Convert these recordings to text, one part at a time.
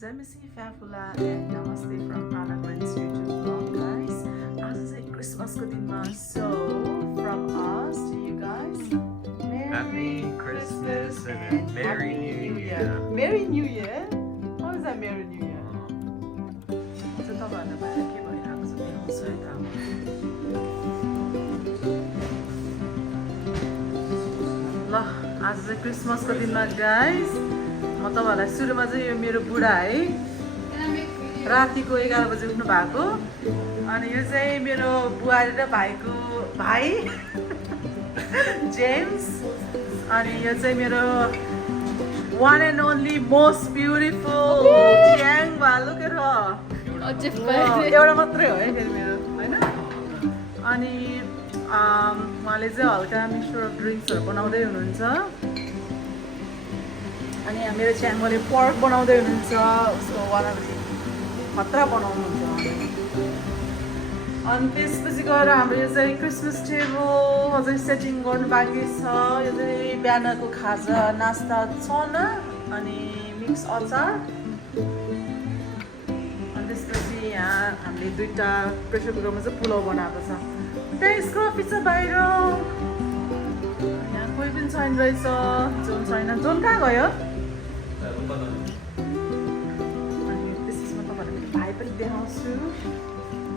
Jai Missy Fafula and Namaste from Anna Grant's YouTube vlog, guys. As I say, Christmas ko din ma. So, from us to you guys, Happy Christmas and Merry New Year. Merry New Year? How is that Merry New Year? So, तपाईँहरूलाई बाहिर के भइरहेको छ देखाउँछु है त अब। ल आज चाहिँ क्रिसमसको दिनमा गाइस म तपाईँहरूलाई सुरुमा चाहिँ यो मेरो बुढा है रातिको 11 बजे उठ्नु भएको अनि यो चाहिँ मेरो बुहारी र भाइको भाइ जेम्स अनि यो चाहिँ मेरो one and only most beautiful च्याङ भालु के र एउटा मात्रै हो है फेरि मेरो होइन अनि उहाँले चाहिँ हल्का मिक्सचर अफ ड्रिङ्क्सहरू बनाउँदै हुनुहुन्छ अनि मेरो च्याङले पर्क बनाउँदै हुनुहुन्छ उसको वालाले खतरा बनाउनुहुन्छ उहाँले अनि त्यसपछि गएर हाम्रो यो चाहिँ क्रिसमस टेबल अझै सेटिङ गर्नु बाँकी छ यो चाहिँ बिहानको खाजा नास्ता चना अनि मिक्स अचार अनि त्यसपछि यहाँ हामीले दुईवटा प्रेसर कुकरमा चाहिँ पुलाउ बनाएको छ त्यही स्क्रफी छ बाहिर यहाँ कोही पनि छैन रहेछ जोन छैन जोन कहाँ गयो अनि त्यसपछि म तपाईँहरूलाई भाइ पनि देखाउँछु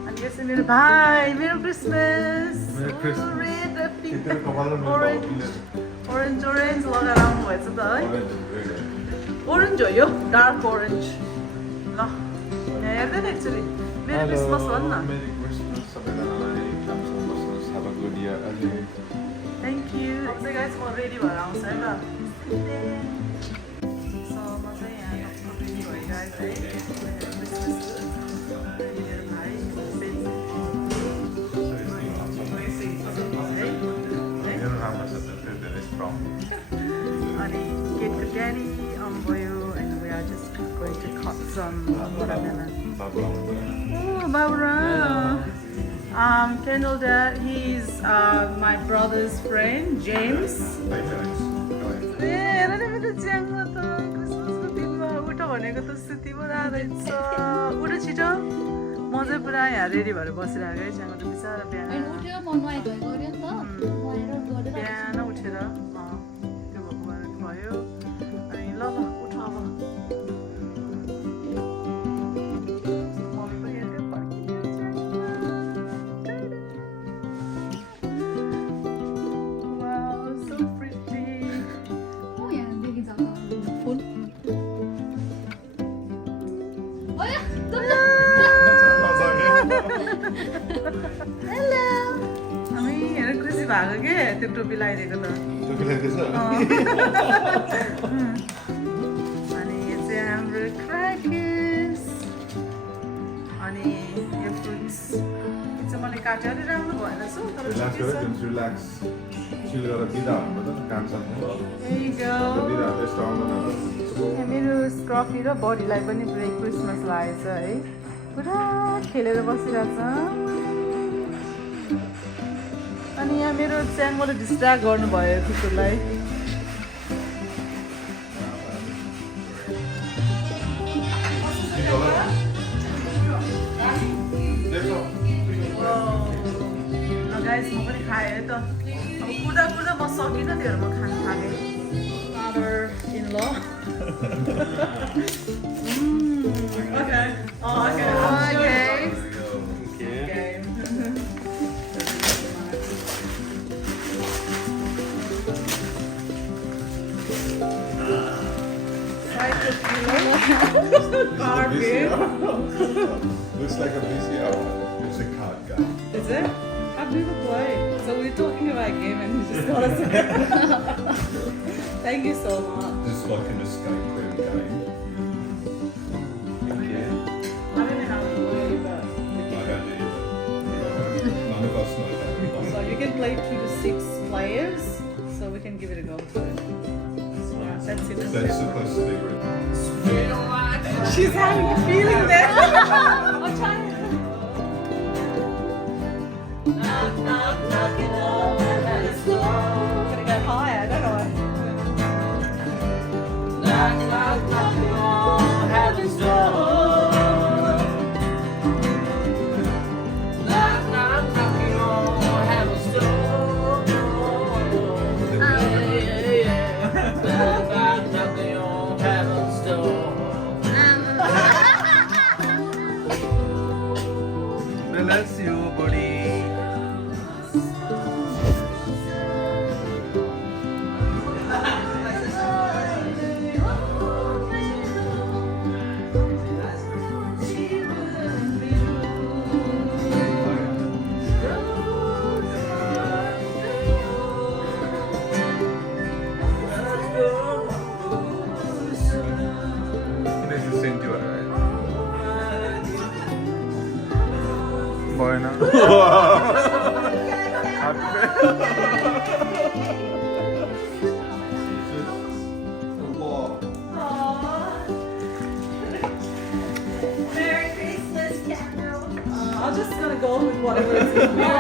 अनि यो चाहिँ मेरो भाइ मेरो क्रिसमस रेड र पिङ्क ओरेन्ज लगाएर आउनुभएछ त है ओरेन्ज हो यो डार्क ओरेन्ज ल यहाँ हेर्दैन एक्चुली मेरो क्रिसमस भन् न Thank you. So guys, म रेडी भएर आउँछ है त सो म चाहिँ यहाँ रेडी भइरहेको है मेरो भाइ अनि केकको ड्याडी आउनुभयो and we are just going to cut some watermelon. Oh, Barbara. Can you know that he's my brother's friend, James? क्रिसमसको दिनमा उठ भनेको त स्थिति पो रहेछ उठ छिटो म चाहिँ पुरा यहाँ रेडी भएर बसिरहेको है च्याङको त बिचरा बिहान उठेर त्यो भएको भयो अनि ल उठ अब भएको के त्यो टोपी लगाइदिएको त अनि यो चाहिँ हाम्रो क्र्याकर्स अनि यो फ्रुट्स चाहिँ मैले काटेर अलि राम्रो भएन छु तर मेरो स्क्रफी र बडीलाई पनि पुरै क्रिसमस लागेछ है पुरा खेलेर बसिरहेछ अनि यहाँ मेरो च्याङले डिस्ट्र्याक्ट गर्नुभयो कुकुरलाई गाइस म पनि खाएँ है त अब कुर्दा कुर्दा म सकिनँ त्योहरू म खान थालेँ फादर इन ल Card game. Looks like a VCR. It's a card game. Is it? I've never played. So we're talking about a game and he's just got us. Thank you so much. It's like an escape room game. Thank you. I don't know how to play, but I don't either. None of us know how to play. so you can play 2 to 6 players. So we can give it a go too. So yeah, that's it. That's supposed to be written. She's having a feeling there. I'm trying. Knock, knock, knocking on heaven's door. Gonna go higher, don't I? Knock, knock, knocking on heaven's door. भएन Merry Christmas, Kendall. I'm just gonna go with whatever is in there.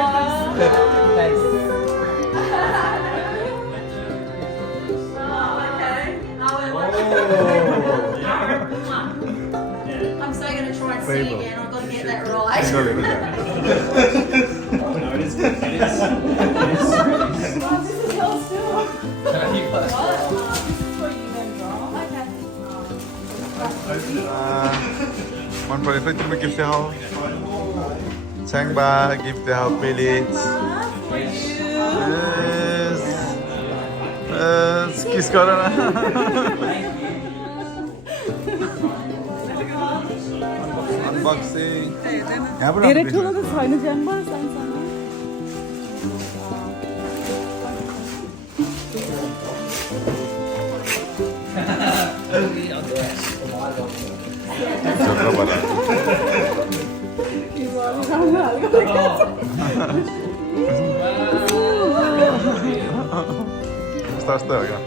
Thanks. I'm so gonna try and sing Fable. again. I've got to get that right. 이걸 이렇게 No, it is good. It is. Oh, this is hell still. You first. This is for you then, girl. मन पऱ्यो खै तिम्रो gift देखाऊ छ्याङबा gift देखाऊ please kiss गर न unboxing यहाँबाट धेरै ठुलो त छैन ज्याङ्बा सानसानो कस्तो कस्तो हो क्या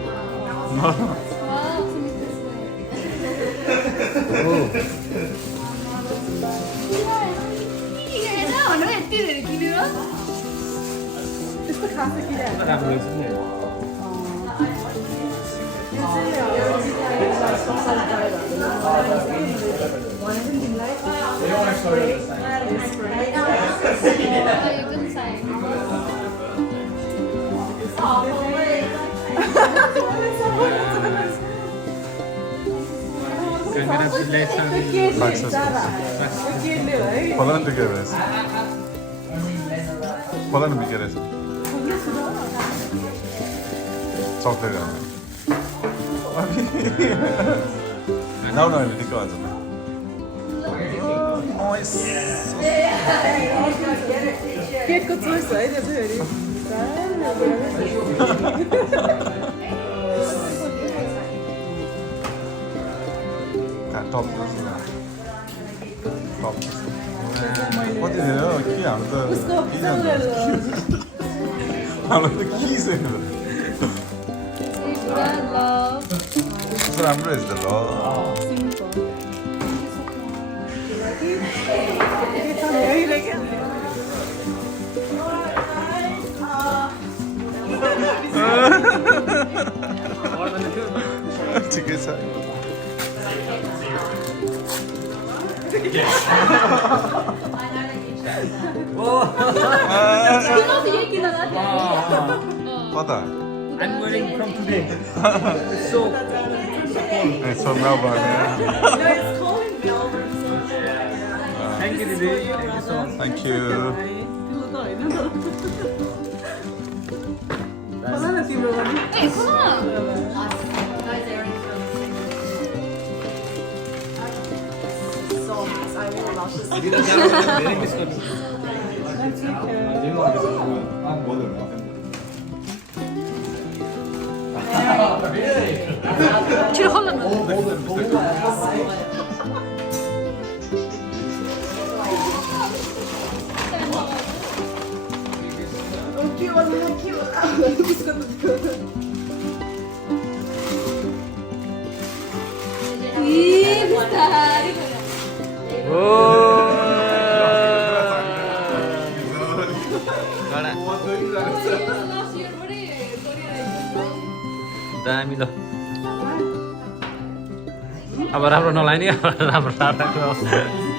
त्यस्तो खासै किराहरू राम्रो छ नि Congratulations. Fala no que eres. Fala no que eres. Chocolate. Não, não, ele tem que fazer. केकको चोइस है त्यो चाहिँ टप टप कति धेरै हो के हाम्रो उसको त हाम्रो त के छैन राम्रो रहेछ त ठिकै छ कता I'm wearing from today. So So Melbourne, yeah. it's calling Melbourne. thank you, Didi. Thank you so much. Thank you. Wala na timbro ba ni? Hey, come on. So nice. I really love this. Very miss you. That's okay. Чи холодно? Ih, bestari. दामी ल अब राम्रो नलाइ नि राम्रो राख्नु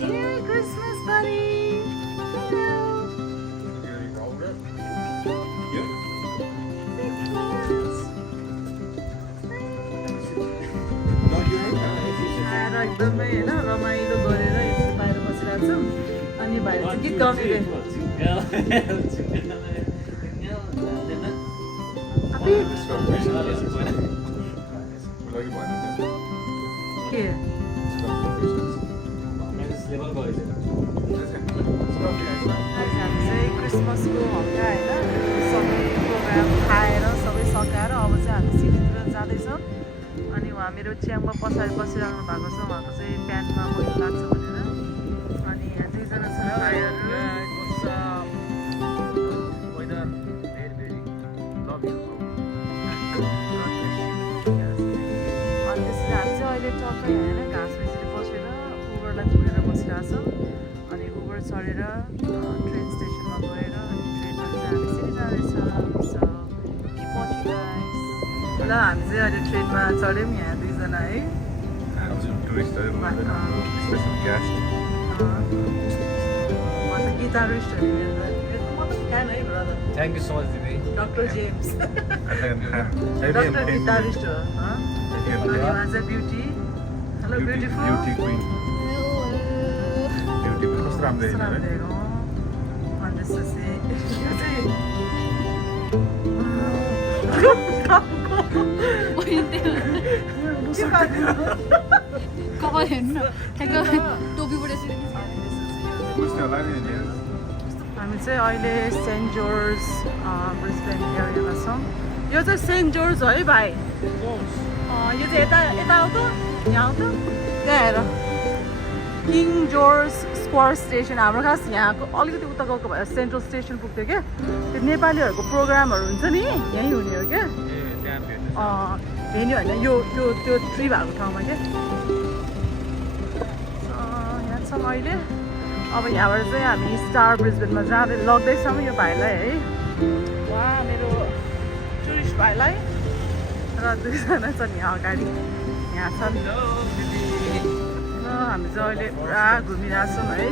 Merry Christmas, buddy. आएर एकदमै होइन रमाइलो गरेर यसरी बाहिर बसिरहेको छौँ अनि अनि भाइ चाहिँ गीत गाउँदै के आज हामी चाहिँ क्रिसमसको हल्का होइन सबै प्रोग्राम खाएर सबै सकाएर अब चाहिँ हामी सिटीतिर जाँदैछौँ अनि उहाँ मेरो च्याङमा पछाडि बसिरहनु भएको छ उहाँको चाहिँ प्यान्टमा मैला लाग्छ भनेर अनि यहाँ दुईजना छन् भाइहरू अनि त्यसपछि हामी चाहिँ अहिले टक्कै होइन घाँस बेचेर बसेर उबरलाई कुरेर बसिरहेको छौँ अनि उबर चढेर ट्रेन स्टेसनमा गएर अनि ट्रेनमा चाहिँ हामी यसरी जाँदैछौँ सो कि पछि गाइस ल हामी चाहिँ अहिले ट्रेनमा चढ्यौँ यहाँ दुईजना है म त गिटारिस्टहरू म त फ्यान है brother Thank you so much, Didi. Doctor James doctor guitarist हो अनि उहाँ चाहिँ ब्युटी हेलो ब्युटिफुल अनि त्यसपछि यो चाहिँ के गर्दिनु? कपाल हेर्नु न ठ्याक्क टोपीबाट यसरी हामी चाहिँ अहिले सेन्ट जर्ज ब्रिस्बेन एरियामा छौँ यो चाहिँ सेन्ट जर्ज हो है भाइ यो चाहिँ यता यता आऊ त यहाँ आऊ त त्यहाँ हेर किङ जर्ज स्क्वायर स्टेसन हाम्रो खास यहाँको अलिकति उता गएको भएर सेन्ट्रल स्टेसन पुग्थ्यो क्या त्यो नेपालीहरूको प्रोग्रामहरू हुन्छ नि यहीँ हुने हो क्या भेन्यू होइन यो त्यो त्यो ट्री भएको ठाउँमा क्या यहाँ छौँ अहिले अब यहाँबाट चाहिँ हामी स्टार ब्रिस्बेनमा जाँदै लग्दैछौँ यो भाइलाई है उहाँ मेरो टुरिस्ट भाइलाई र दुईजना छन् यहाँ अगाडि यहाँ छन् र हामी चाहिँ अहिले पुरा घुमिरहेछौँ है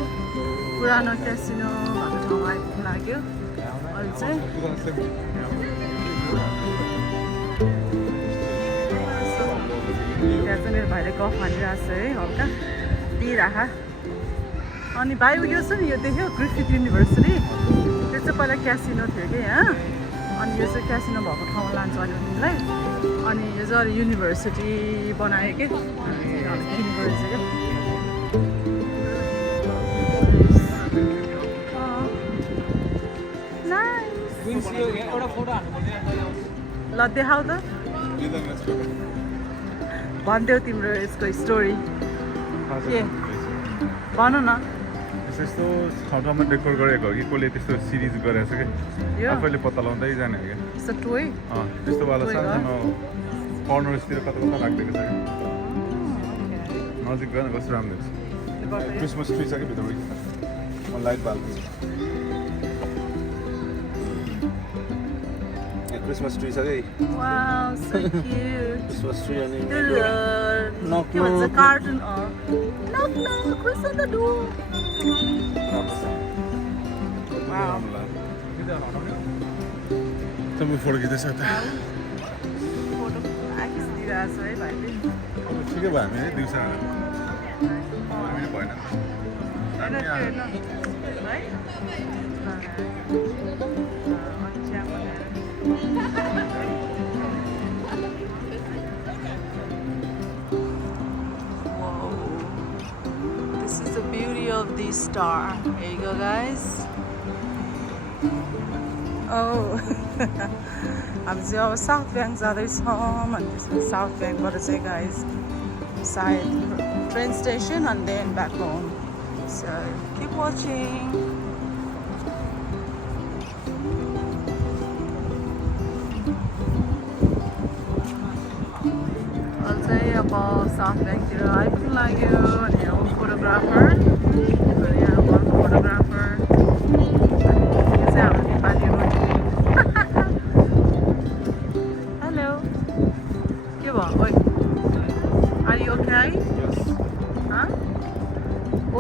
पुरानो क्यासिनो भएको ठाउँमा आइपुग्नु लाग्यो अहिले चाहिँ त्यहाँ चाहिँ मेरो भाइले गफ हानिरहेको छ है हल्का दिइराख अनि भाइ उयो छ नि यो देख्यो ग्रिफिथ युनिभर्सिटी त्यो चाहिँ पहिला क्यासिनो थियो कि यहाँ अनि यो चाहिँ क्यासिनो भएको ठाउँमा लान्छ अहिले तिमीलाई अनि यो चाहिँ अहिले युनिभर्सिटी बनायो कि किनेको रहेछ क्या ल देखाऊ त भनिदेऊ तिम्रो यसको स्टोरी के भन न यस्तो ठाउँमा डेकोर गरेको हो कि कसले त्यस्तो सिरिज गरेको छ कि यो आफैले पत्ता लगाउँदै जाने हो क्या यस्तो टोय त्यस्तोवाला सानो कर्नर्सतिर कता कता राखिदिएको छ कि नजिक गएन कस्तो राम्रो छ क्रिसमस ट्री छ कि भित्रबाट म लाइट बाल्छु क्रिसमस ट्री छ कि Wow, so cute. Christmas tree अनि Knock, के भन्छ cartoon knock knock who's on the door? Wow. तपाईँ फोटो खिच्दैछ त फोटो खिचिदिरहेको छ है भाइले ठिकै भयो हामी है दिउँसो हामी भएन हेर्न त्यो हेर्न है This is the beauty of the star. Here you go, guys. Oh, I'm just South Bank जाँदैछौँ and this is South Bank बाट चाहिँ guys side train station and then back home. So keep watching. अब south ब्याङ्कतिर आइपुग्नु लाग्यो अनि यहाँ photographer यहाँ घरको फोटोग्राफर यो चाहिँ हाम्रो नेपाली हो हेलो के भयो ओइ are you okay I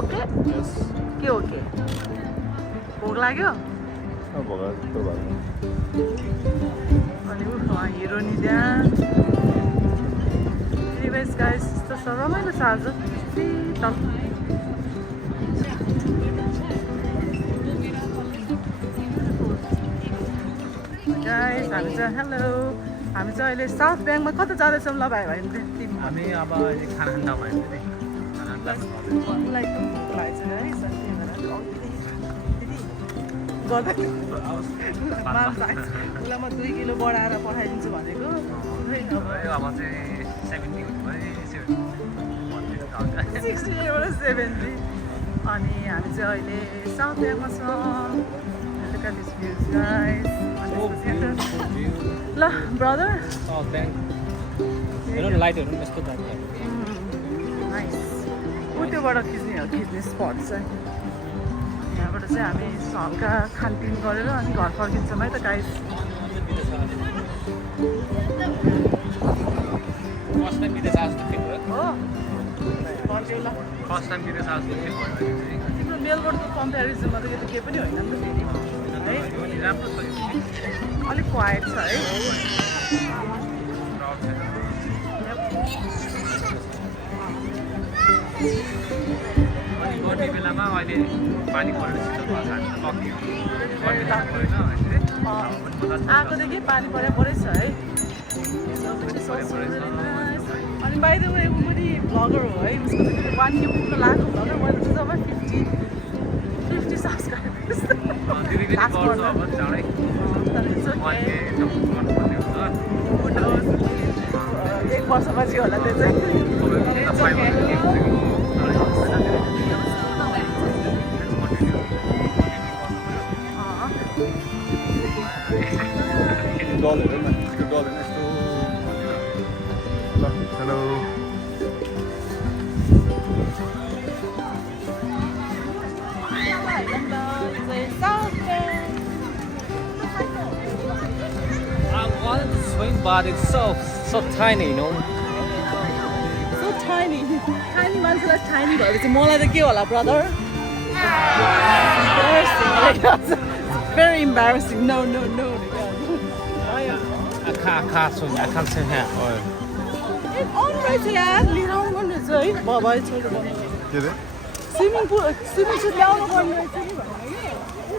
okay के ओके भोक लाग्यो अनि उहाँ हिरो नि त्यहाँ Anyways guys, यस्तो छ रमाइलो छ आज हामी चाहिँ हेलो हामी चाहिँ अहिले साउथ ब्याङ्कमा कता जाँदैछौँ ल भाइ भाइ हामी अब खाना खान भयो नि खाना मलाई भोक लागेको छ है गर्दा उसलाई म 2 किलो बढाएर पठाइदिन्छु भनेको अब चाहिँ 70 60बाट 70 अनि हामी चाहिँ अहिले साउथ ब्याङ्कमा छौँ Look at these views, guys. ल ब्रदर साउथ ब्याङ्क हेर्नु न लाइटहरू पनि यस्तो टाइपको नाइस त्योबाट खिच्ने स्पट चाहिँ यहाँबाट चाहिँ हामी हल्का खानपिन गरेर अनि घर फर्किन्छौँ है त गाइस फर्स्ट टाइम विदेश आएको जस्तो फिल भयो हो फर्क्यौ ल फर्स्ट टाइम विदेश आएको जस्तो फिल भयो तिम्रो मेलबोर्नको कम्पेरिजनमा त यो त केही पनि होइन नि त फेरि है राम्रो छ अलिक क्वाइट छ है अनि गर्मी बेलामा अहिले पानी परेर छिटो भएको छ लक्की गर्मी लाग्नु परेन आएकोदेखि पानी परेछ है अनि बाई द वे ऊ पनि भ्लगर हो है उसको त 1K पुग्न लाग्यो भ्लगर मैले त जब 50 सब्सक्राइबर्स दिदी पनि गर्छु अब चाँडै 1K गर्नुपर्ने हुन्छ 1 वर्षपछि होला त्यो डल हेर न त्यो डल हेर्न यस्तो ल hello I wanted to swim, but it's so tiny, you know. So tiny. Tiny मान्छेलाई tiny भएपछि मलाई त के होला brother? Embarrassing. Very embarrassing. No. I can't swim. I can't swim here. On रहेछ यार लिएर आउनु पर्ने रहेछ है बाबा छोटो बनाउनु के रे स्विमिङ सुट ल्याउनु पर्ने रहेछ नि भनेको